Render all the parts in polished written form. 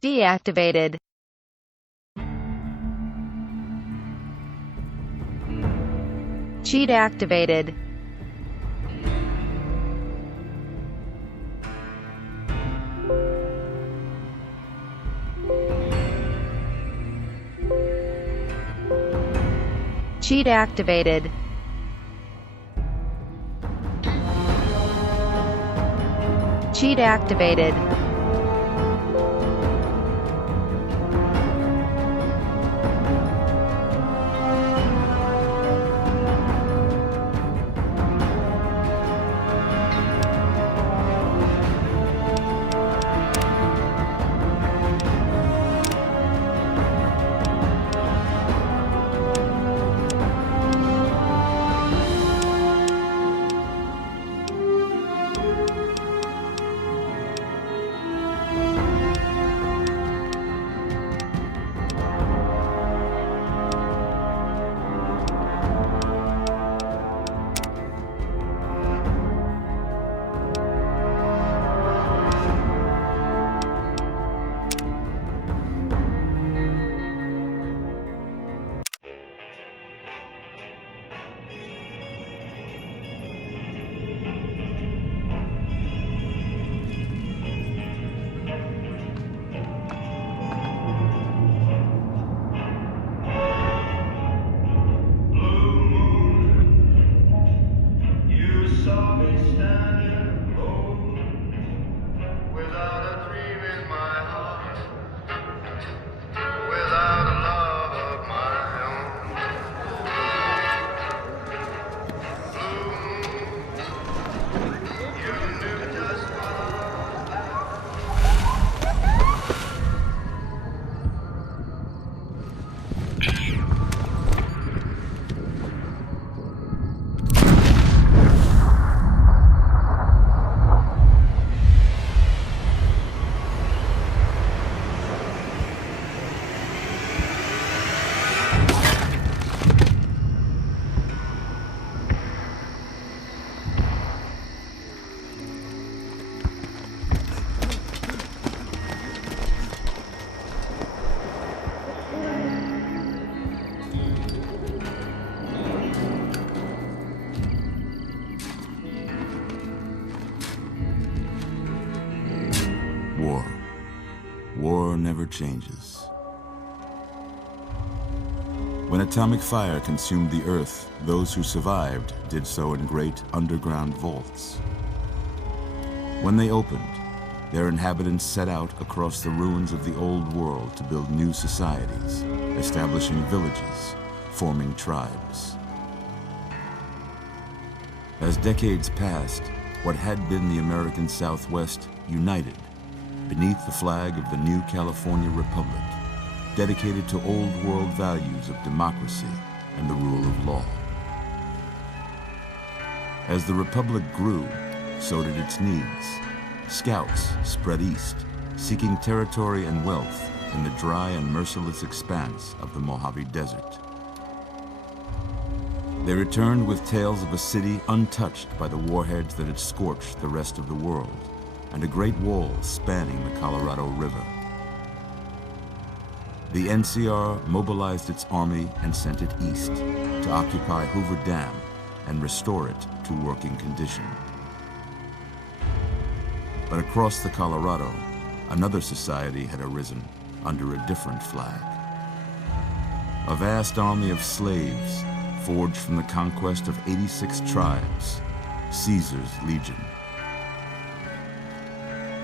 Deactivated. Cheat activated. Cheat activated. Cheat activated. War never changes. When atomic fire consumed the Earth, those who survived did so in great underground vaults. When they opened, their inhabitants set out across the ruins of the old world to build new societies, establishing villages, forming tribes. As decades passed, what had been the American Southwest united beneath the flag of the new California Republic, dedicated to old world values of democracy and the rule of law. As the Republic grew, so did its needs. Scouts spread east, seeking territory and wealth in the dry and merciless expanse of the Mojave Desert. They returned with tales of a city untouched by the warheads that had scorched the rest of the world, and a great wall spanning the Colorado River. The NCR mobilized its army and sent it east to occupy Hoover Dam and restore it to working condition. But across the Colorado, another society had arisen under a different flag. A vast army of slaves forged from the conquest of 86 tribes, Caesar's Legion.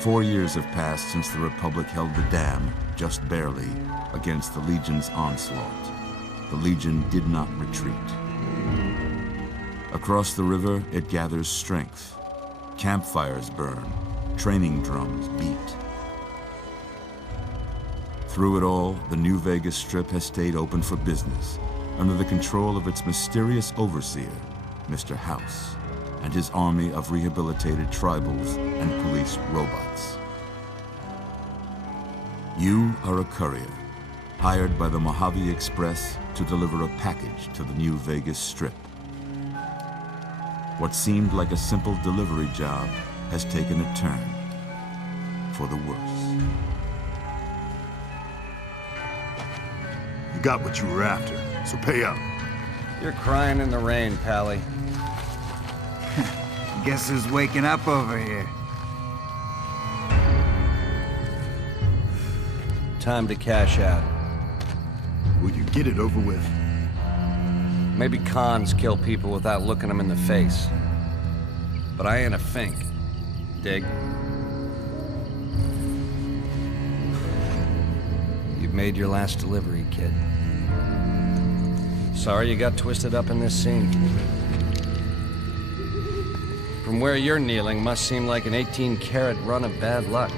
4 years have passed since the Republic held the dam, just barely, against the Legion's onslaught. The Legion did not retreat. Across the river, it gathers strength. Campfires burn, training drums beat. Through it all, the New Vegas Strip has stayed open for business, under the control of its mysterious overseer, Mr. House, and his army of rehabilitated tribals and police robots. You are a courier, hired by the Mojave Express to deliver a package to the New Vegas Strip. What seemed like a simple delivery job has taken a turn for the worse. You got what you were after, so pay up. You're crying in the rain, Pally. Guess who's waking up over here? Time to cash out. Will you get it over with? Maybe cons kill people without looking them in the face. But I ain't a fink. Dig? You've made your last delivery, kid. Sorry you got twisted up in this scene. From where you're kneeling must seem like an 18-carat run of bad luck.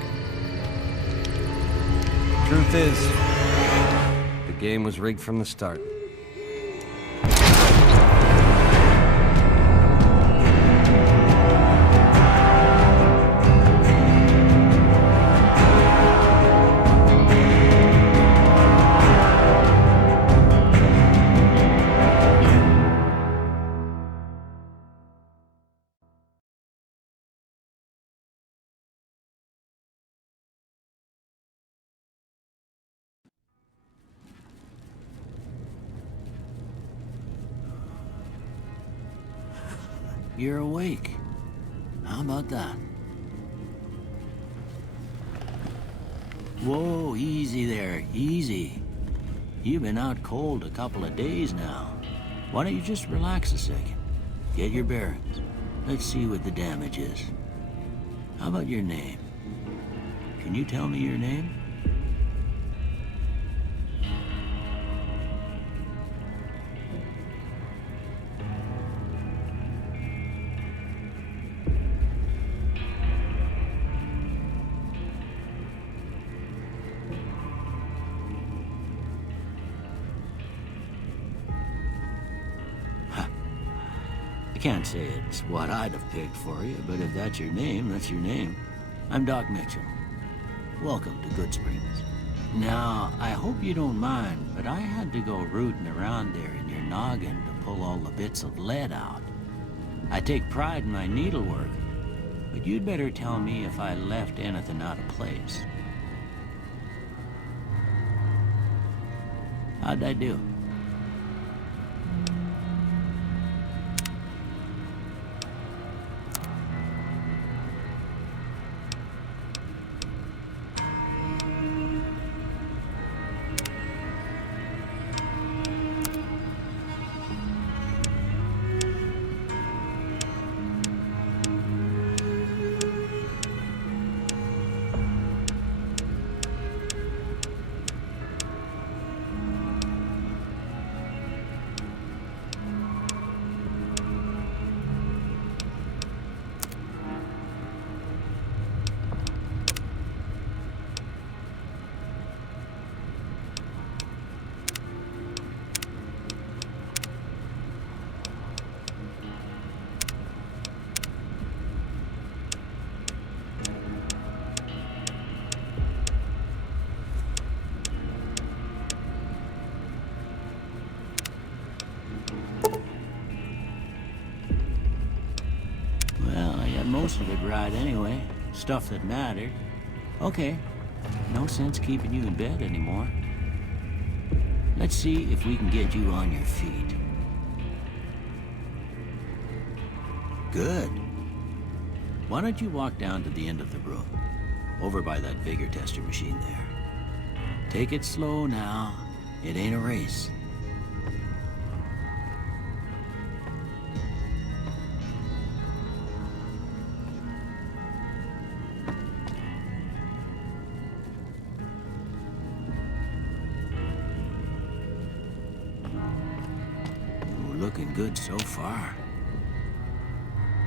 Truth is, the game was rigged from the start. You're awake. How about that? Whoa, easy there, easy. You've been out cold a couple of days now. Why don't you just relax a second? Get your bearings. Let's see what the damage is. How about your name? Can you tell me your name? I can't say it's what I'd have picked for you, but if that's your name, that's your name. I'm Doc Mitchell. Welcome to Good Springs. Now, I hope you don't mind, but I had to go rooting around there in your noggin to pull all the bits of lead out. I take pride in my needlework, but you'd better tell me if I left anything out of place. How'd I do? Most of it right anyway. Stuff that mattered. Okay. No sense keeping you in bed anymore. Let's see if we can get you on your feet. Good. Why don't you walk down to the end of the room? Over by that vigor tester machine there. Take it slow now. It ain't a race. Looking good so far.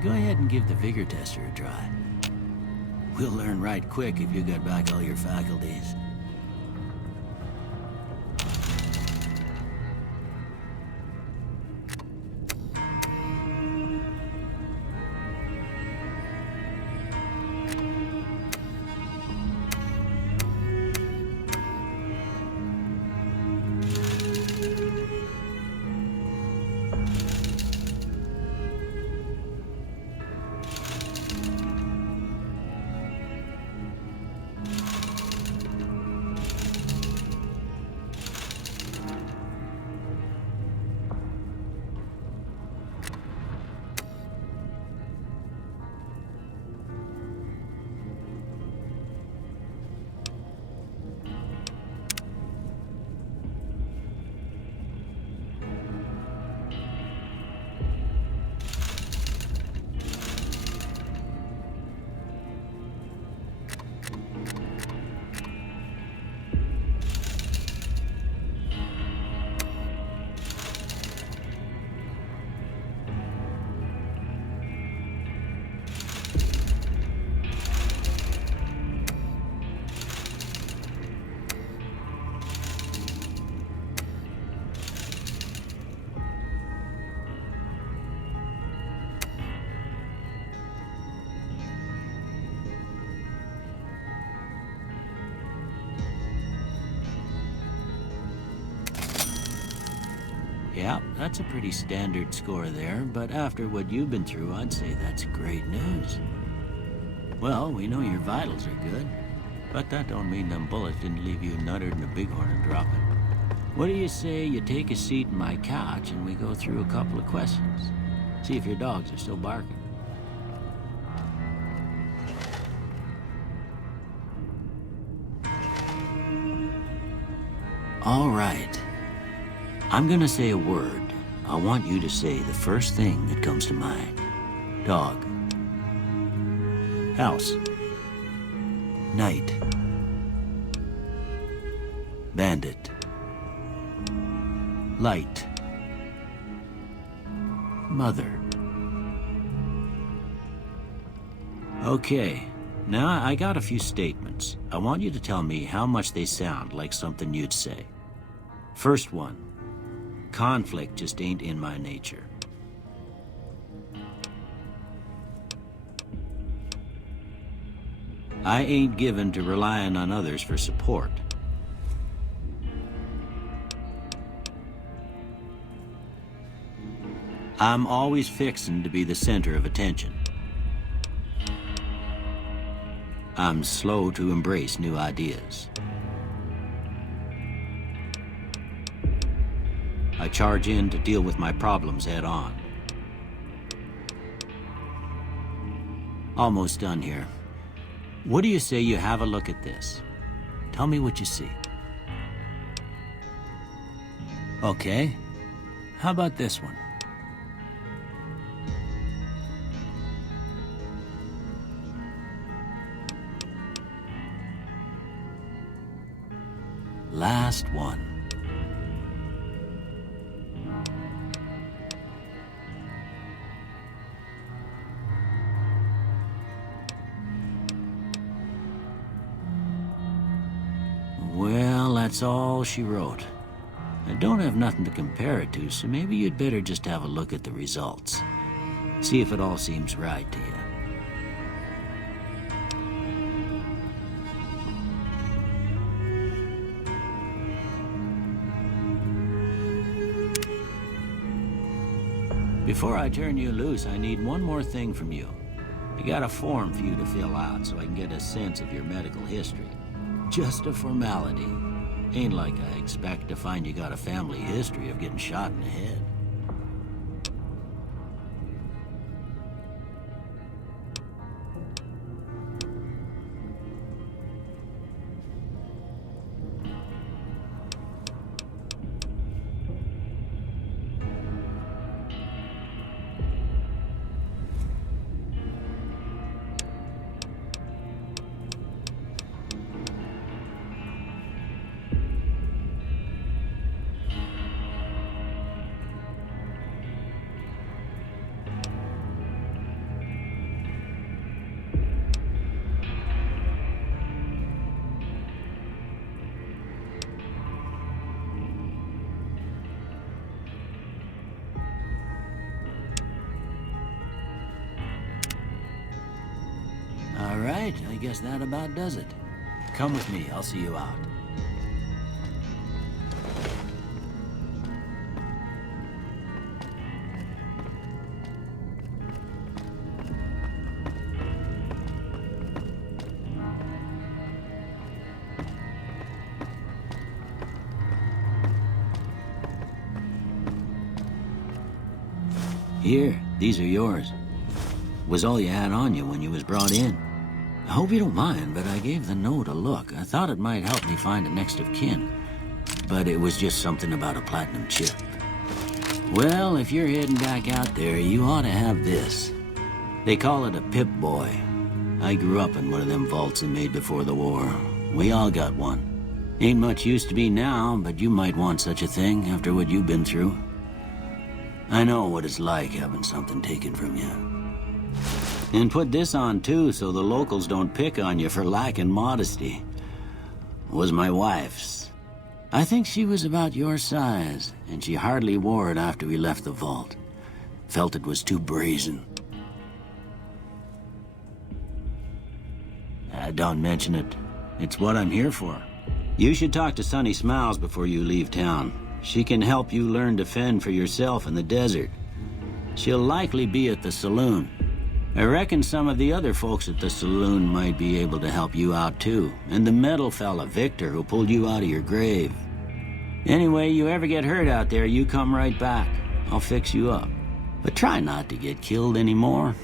Go ahead and give the vigor tester a try. We'll learn right quick if you got back all your faculties. Yeah, that's a pretty standard score there, but after what you've been through, I'd say that's great news. Well, we know your vitals are good, but that don't mean them bullets didn't leave you nuttered in a bighorn and dropping. What do you say you take a seat in my couch and we go through a couple of questions? See if your dogs are still barking. All right. I'm gonna say a word. I want you to say the first thing that comes to mind. Dog. House. Night. Bandit. Light. Mother. Okay, now I got a few statements. I want you to tell me how much they sound like something you'd say. First one. Conflict just ain't in my nature. I ain't given to relying on others for support. I'm always fixin' to be the center of attention. I'm slow to embrace new ideas. I charge in to deal with my problems head on. Almost done here. What do you say you have a look at this? Tell me what you see. Okay. How about this one? Last one. Well, that's all she wrote. I don't have nothing to compare it to, so maybe you'd better just have a look at the results. See if it all seems right to you. Before I turn you loose, I need one more thing from you. I got a form for you to fill out so I can get a sense of your medical history. Just a formality. Ain't like I expect to find you got a family history of getting shot in the head. All right, I guess that about does it. Come with me, I'll see you out. Here, these are yours. Was all you had on you when you was brought in. I hope you don't mind, but I gave the note a look. I thought it might help me find a next of kin. But it was just something about a platinum chip. Well, if you're heading back out there, you ought to have this. They call it a Pip-Boy. I grew up in one of them vaults they made before the war. We all got one. Ain't much use to me now, but you might want such a thing after what you've been through. I know what it's like having something taken from you. And put this on too, so the locals don't pick on you for lacking modesty. Was my wife's. I think she was about your size, and she hardly wore it after we left the vault. Felt it was too brazen. Don't mention it. It's what I'm here for. You should talk to Sonny Smiles before you leave town. She can help you learn to fend for yourself in the desert. She'll likely be at the saloon. I reckon some of the other folks at the saloon might be able to help you out too. And the metal fella, Victor, who pulled you out of your grave. Anyway, you ever get hurt out there, you come right back. I'll fix you up. But try not to get killed anymore.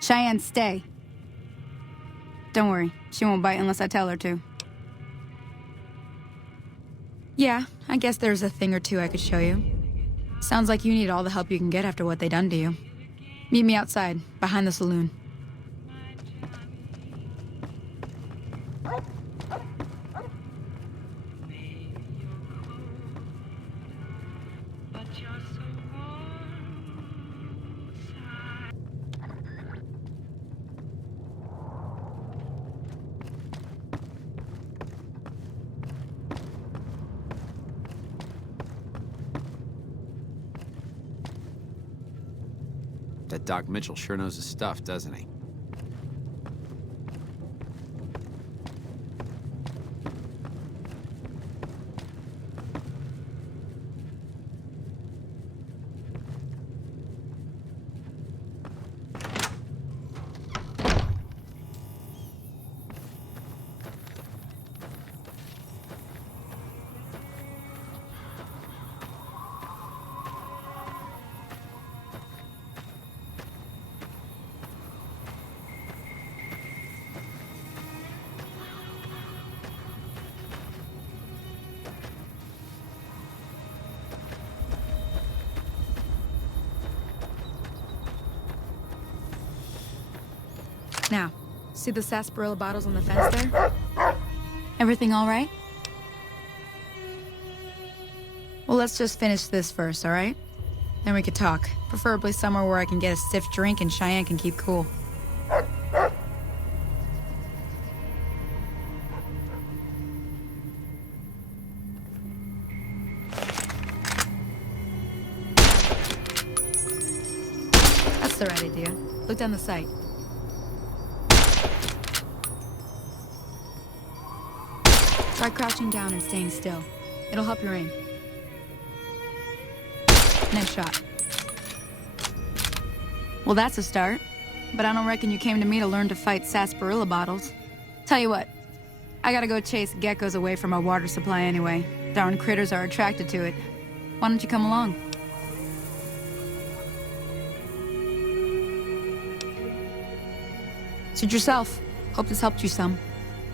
Cheyenne, stay. Don't worry, she won't bite unless I tell her to. Yeah, I guess there's a thing or two I could show you. Sounds like you need all the help you can get after what they done to you. Meet me outside, behind the saloon. That Doc Mitchell sure knows his stuff, doesn't he? Now, see the sarsaparilla bottles on the fence there? Everything all right? Well, let's just finish this first, all right? Then we could talk. Preferably somewhere where I can get a stiff drink and Cheyenne can keep cool. That's the right idea. Look down the sight. Try crouching down and staying still. It'll help your aim. Nice shot. Well, that's a start. But I don't reckon you came to me to learn to fight sarsaparilla bottles. Tell you what, I gotta go chase geckos away from our water supply anyway. Darn critters are attracted to it. Why don't you come along? Suit yourself. Hope this helped you some.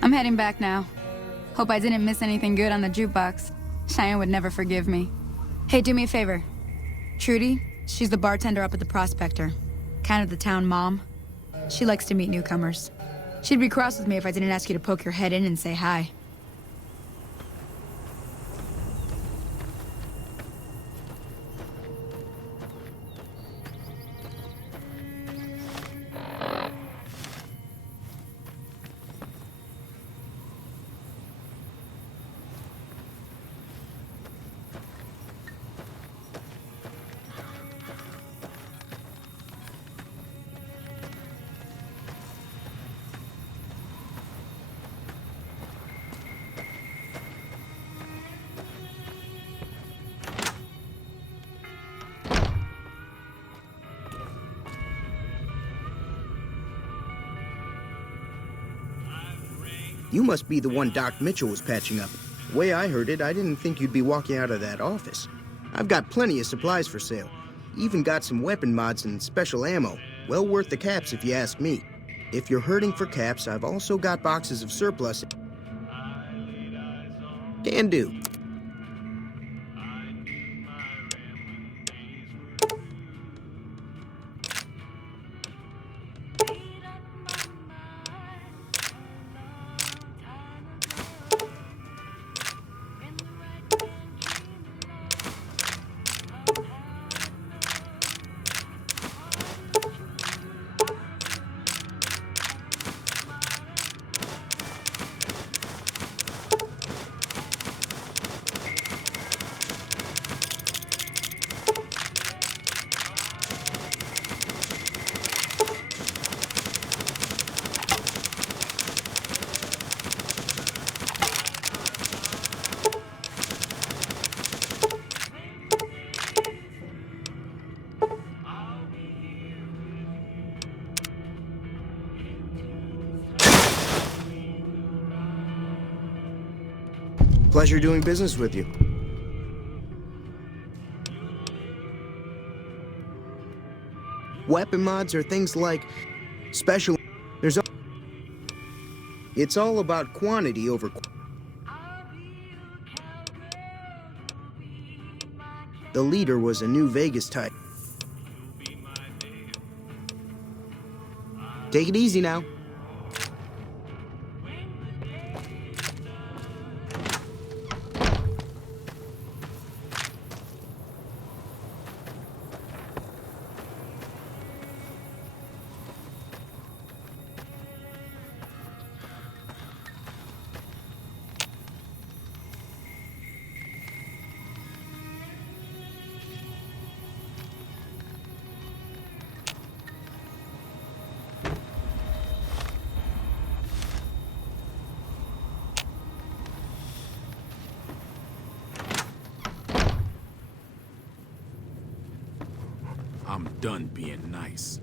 I'm heading back now. Hope I didn't miss anything good on the jukebox. Cheyenne would never forgive me. Hey, do me a favor. Trudy, she's the bartender up at the Prospector. Kind of the town mom. She likes to meet newcomers. She'd be cross with me if I didn't ask you to poke your head in and say hi. You must be the one Doc Mitchell was patching up. The way I heard it, I didn't think you'd be walking out of that office. I've got plenty of supplies for sale. Even got some weapon mods and special ammo. Well worth the caps if you ask me. If you're hurting for caps, I've also got boxes of surplus. Can do. Pleasure doing business with you. Weapon mods are things like special. It's all about quantity over. The leader was a New Vegas type. Take it easy now. I'm done being nice.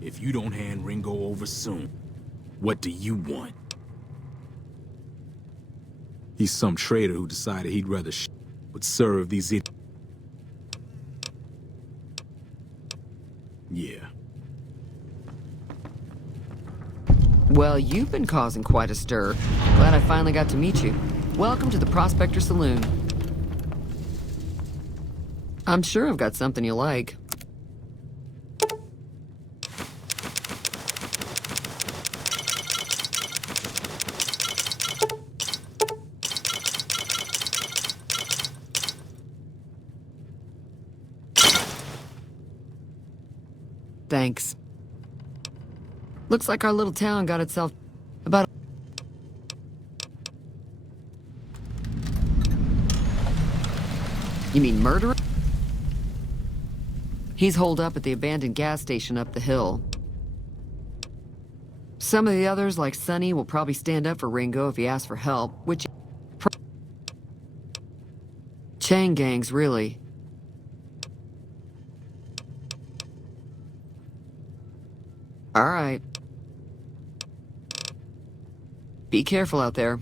If you don't hand Ringo over soon, what do you want? He's some traitor who decided he'd rather but serve these idiots. Yeah. Well, you've been causing quite a stir. Glad I finally got to meet you. Welcome to the Prospector Saloon. I'm sure I've got something you like. Thanks. Looks like our little town got itself about... You mean murderer? He's holed up at the abandoned gas station up the hill. Some of the others, like Sonny, will probably stand up for Ringo if he asks for help, which... Chain gangs, really. All right. Be careful out there.